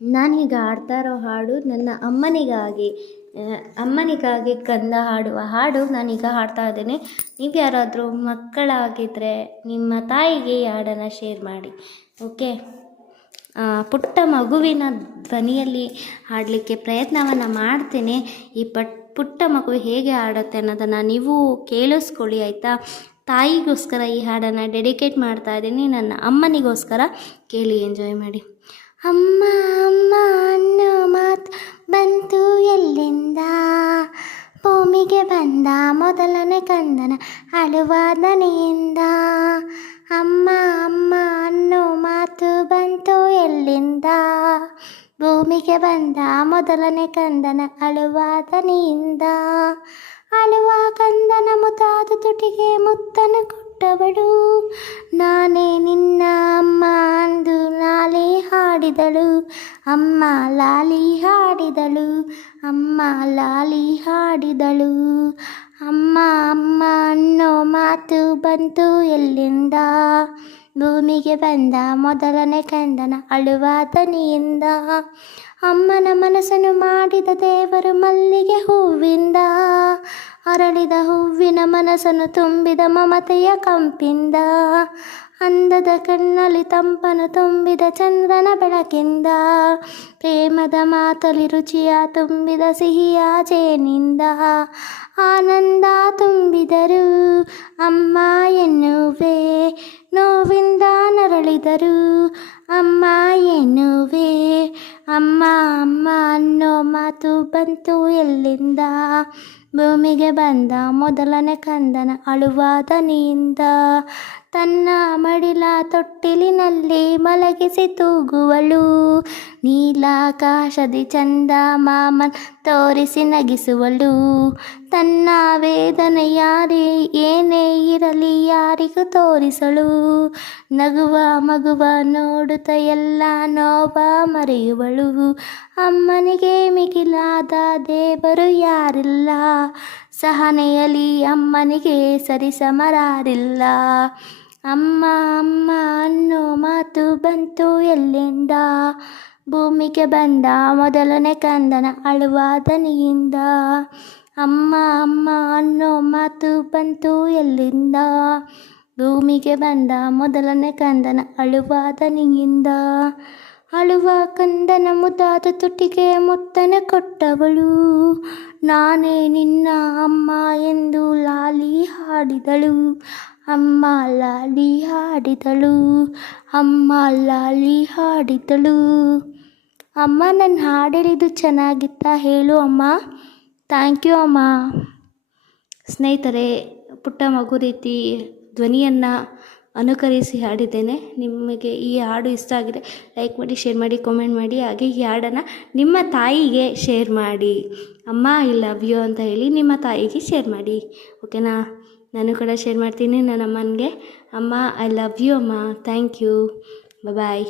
ನಾನೀಗ ಹಾಡ್ತಾ ಇರೋ ಹಾಡು ನನ್ನ ಅಮ್ಮನಿಗಾಗಿ ಅಮ್ಮನಿಗಾಗಿ ಕಂದ ಹಾಡುವ ಹಾಡು ನಾನೀಗ ಹಾಡ್ತಾ ಇದ್ದೇನೆ. ನೀವು ಯಾರಾದರೂ ಮಕ್ಕಳಾಗಿದ್ದರೆ ನಿಮ್ಮ ತಾಯಿಗೆ ಈ ಹಾಡನ್ನು ಶೇರ್ ಮಾಡಿ ಓಕೆ ಪುಟ್ಟ ಮಗುವಿನ ಧ್ವನಿಯಲ್ಲಿ ಹಾಡಲಿಕ್ಕೆ ಪ್ರಯತ್ನವನ್ನು ಮಾಡ್ತೇನೆ. ಈ ಪಟ್, ಪುಟ್ಟ ಮಗು ಹೇಗೆ ಹಾಡುತ್ತೆ ಅನ್ನೋದನ್ನು ನೀವು ಕೇಳಿಸ್ಕೊಳ್ಳಿ, ಆಯಿತಾ? ತಾಯಿಗೋಸ್ಕರ ಈ ಹಾಡನ್ನು ಡೆಡಿಕೇಟ್ ಮಾಡ್ತಾ ಇದ್ದೀನಿ. ನನ್ನ ಅಮ್ಮನಿಗೋಸ್ಕರ ಕೇಳಿ ಎಂಜಾಯ್ ಮಾಡಿ. ಅಮ್ಮ ಅಮ್ಮ ಅನ್ನೋ ಮಾತು ಬಂತು ಎಲ್ಲಿಂದ? ಭೂಮಿಗೆ ಬಂದ ಮೊದಲನೇ ಕಂದನ ಅಳುವ ಅಮ್ಮ ಅಮ್ಮ ಅನ್ನೋ ಮಾತು ಬಂತು ಎಲ್ಲಿಂದ? ಭೂಮಿಗೆ ಬಂದ ಮೊದಲನೇ ಕಂದನ ಅಳುವ ಅಳುವ ಕಂದನ ಮುತಾದ ತುಟಿಗೆ ಮುತ್ತನ ಕೊಟ್ಟವಳು. ನಾನೇ ನಿನ್ನ ಅಮ್ಮ ಅಂದು ಹಾಡಿದಳು. ಅಮ್ಮ ಲಾಲಿ ಹಾಡಿದಳು. ಅಮ್ಮ ಲಾಲಿ ಹಾಡಿದಳು. ಅಮ್ಮ ಅಮ್ಮ ಅನ್ನೋ ಮಾತು ಬಂತು ಎಲ್ಲಿಂದ? ಭೂಮಿಗೆ ಬಂದ ಮೊದಲನೇ ಕಂದನ ಅಳುವ ದನಿಯಿಂದ. ಅಮ್ಮನ ಮನಸ್ಸನ್ನು ಮಾಡಿದ ದೇವರು ಮಲ್ಲಿಗೆ ಹೂವಿಂದ. ಅರಳಿದ ಹೂವಿನ ಮನಸ್ಸನ್ನು ತುಂಬಿದ ಮಮತೆಯ ಕಂಪಿಂದ. ಅಂದದ ಕಣ್ಣಲ್ಲಿ ತಂಪನು ತುಂಬಿದ ಚಂದ್ರನ ಬೆಳಕಿಂದ. ಪ್ರೇಮದ ಮಾತಲಿ ರುಚಿಯ ತುಂಬಿದ ಸಿಹಿಯ ಜೇನಿಂದ. ಆನಂದ ತುಂಬಿದರು, ಅಮ್ಮ ಎನ್ನುವೆ. ನೋವಿಂದ ನರಳಿದರು, ಅಮ್ಮ ಎನ್ನುವೆ. ಅಮ್ಮ ಅಮ್ಮ ಅನ್ನೋ ಮಾತು ಬಂತು ಎಲ್ಲಿಂದ? ಭೂಮಿಗೆ ಬಂದ ಮೊದಲನೇ ಕಂದನ ಅಳುವಾದ ನಿಂದ. ತನ್ನ ಮಡಿಲ ತೊಟ್ಟಿಲಿನಲ್ಲಿ ಮಲಗಿಸಿ ತೂಗುವಳು. ನೀಲಾಕಾಶದಿ ಚಂದ ಮಾಮನ್ ತೋರಿಸಿ ನಗಿಸುವಳು. ತನ್ನ ವೇದನೆ ಯಾರೇ ಏನೇ ಇರಲಿ ಯಾರಿಗೂ ತೋರಿಸಳು. ನಗುವ ಮಗುವ ನೋಡುತ್ತ ಎಲ್ಲ ನೋವ ಮರೆಯುವಳು. ಅಮ್ಮನಿಗೆ ಮಿಗಿಲಾದ ದೇವರು ಯಾರಿಲ್ಲ. ಸಹನೆಯಲಿ ಅಮ್ಮನಿಗೆ ಸರಿಸಮರಾರಿಲ್ಲ. ಅಮ್ಮ ಅಮ್ಮ ಅನ್ನೋ ಮಾತು ಬಂತು ಎಲ್ಲಿಂದ? ಭೂಮಿಗೆ ಬಂದ ಮೊದಲನೇ ಕಂದನ ಅಳುವ ದನಿಯಿಂದ ಅಮ್ಮ ಅಮ್ಮ ಅನ್ನೋ ಮಾತು ಬಂತು ಎಲ್ಲಿಂದ? ಭೂಮಿಗೆ ಬಂದ ಮೊದಲನೇ ಕಂದನ ಅಳುವ ದನಿಯಿಂದ ಅಳುವ ಕಂದನ ಮುದಾದ ತುಟಿಗೆ ಮುತ್ತನ ಕೊಟ್ಟವಳು. ನಾನೇ ನಿನ್ನ ಅಮ್ಮ ಎಂದು ಲಾಲಿ ಹಾಡಿದಳು. ಅಮ್ಮ ಲಾಲಿ ಹಾಡಿದಳು. ಅಮ್ಮ ಲಾಲಿ ಹಾಡಿದಳು. ಅಮ್ಮ ನನ್ನ ಹಾಡಿಳಿದು ಚೆನ್ನಾಗಿತ್ತಾ ಹೇಳು ಅಮ್ಮ. ಥ್ಯಾಂಕ್ ಯು ಅಮ್ಮ. ಸ್ನೇಹಿತರೆ, ಪುಟ್ಟ ಮಗು ರೀತಿ ಧ್ವನಿಯನ್ನು ಅನುಕರಿಸಿ ಹಾಡಿದ್ದೇನೆ. ನಿಮಗೆ ಈ ಹಾಡು ಇಷ್ಟ ಆಗಿದೆ, ಲೈಕ್ ಮಾಡಿ, ಶೇರ್ ಮಾಡಿ, ಕಾಮೆಂಟ್ ಮಾಡಿ. ಹಾಗೆ ಈ ಹಾಡನ್ನು ನಿಮ್ಮ ತಾಯಿಗೆ ಶೇರ್ ಮಾಡಿ. ಅಮ್ಮ, ಐ ಲವ್ ಯು ಅಂತ ಹೇಳಿ ನಿಮ್ಮ ತಾಯಿಗೆ ಶೇರ್ ಮಾಡಿ. ಓಕೆನಾ? ನಾನು ಕೂಡ ಶೇರ್ ಮಾಡ್ತೀನಿ ನನ್ನ ಅಮ್ಮನಿಗೆ. ಅಮ್ಮ, ಐ ಲವ್ ಯು ಅಮ್ಮ. Thank you. ಬಾಯ್